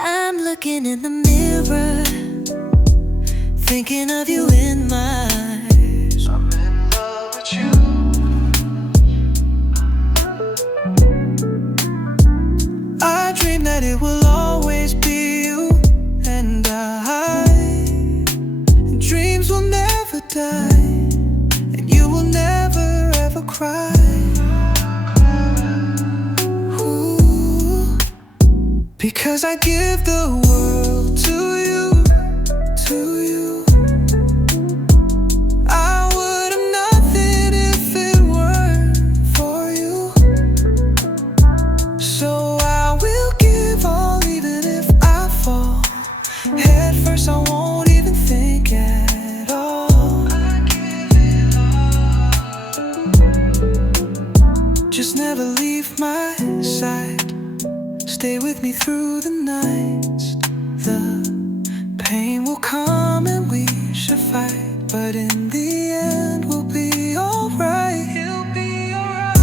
I'm looking in the mirror, thinking of you in my eyes. I'm in love with you. I dream that it will always be you and I. Dreams will never die, and you will never ever cry. Ooh, because I give the world to you, to you. I would have nothing if it weren't for you. So I will give all, even if I fall head first. I won't even think at all. I give it all. Just never leave my side. Stay with me through the nights. The pain will come and we should fight, but in the end we'll be alright. He'll be alright.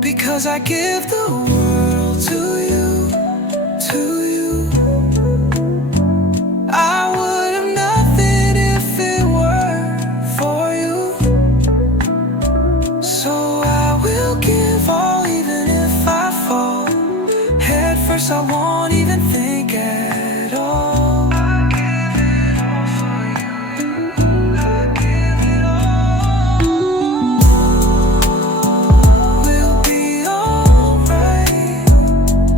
Because I give the world to you, to you. I would have nothing if it weren't for you. So I will give all, even if I fall head first. I won't even think at all. I give it all for you. I give it all. We'll be alright.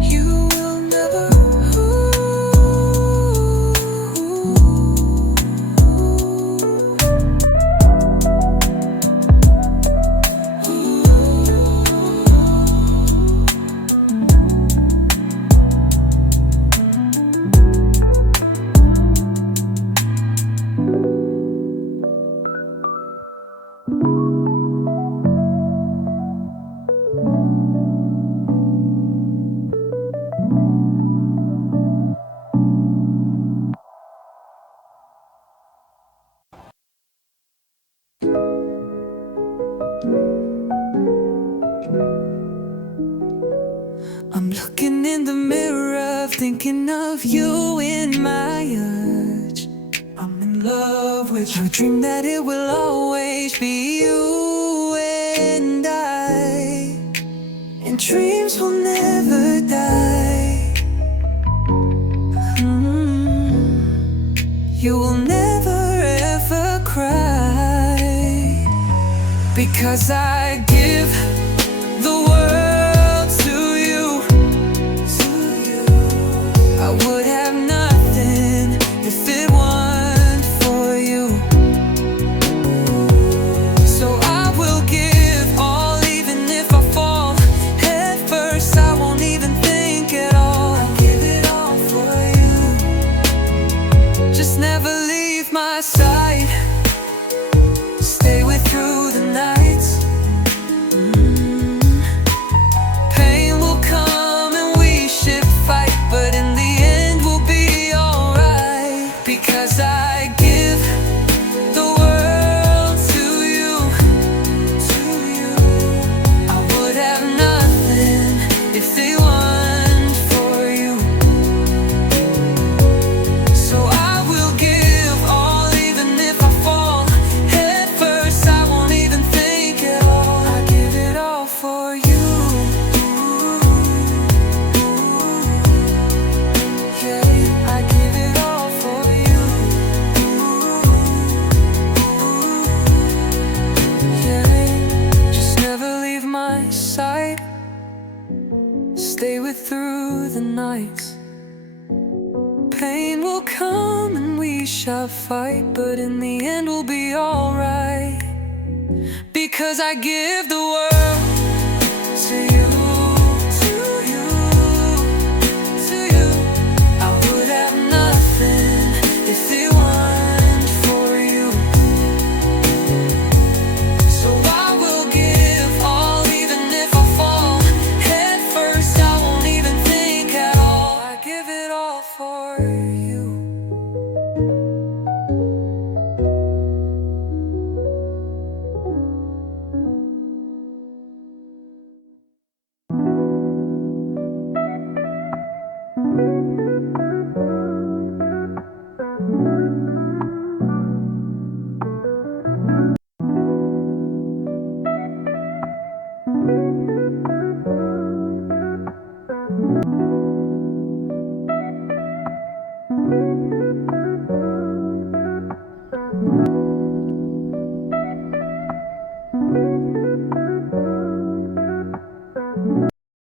You will never. I'm looking in the mirror, thinking of you in my urge. I'm in love with you. Dream that it will always be you and I, and dreams will never die. You will never ever cry, because I give the world to you. I would have nothing if it weren't for you. So I will give all, even if I fall head first. I won't even think at all. I'll give it all for you. Just never leave my side. Stay with through the nights. Pain will come and we should fight, but in the end we'll be alright. Because I give the world to you, to you. I would have nothing if it weren't for you. So I will give all, even if I fall head first. I won't even think at all. I give it all for you. Yeah, I give it all for you. Yeah, just never leave my side. Stay with through the nights. Pain will come and we shall fight, but in the end we'll be alright. because I give the world to you.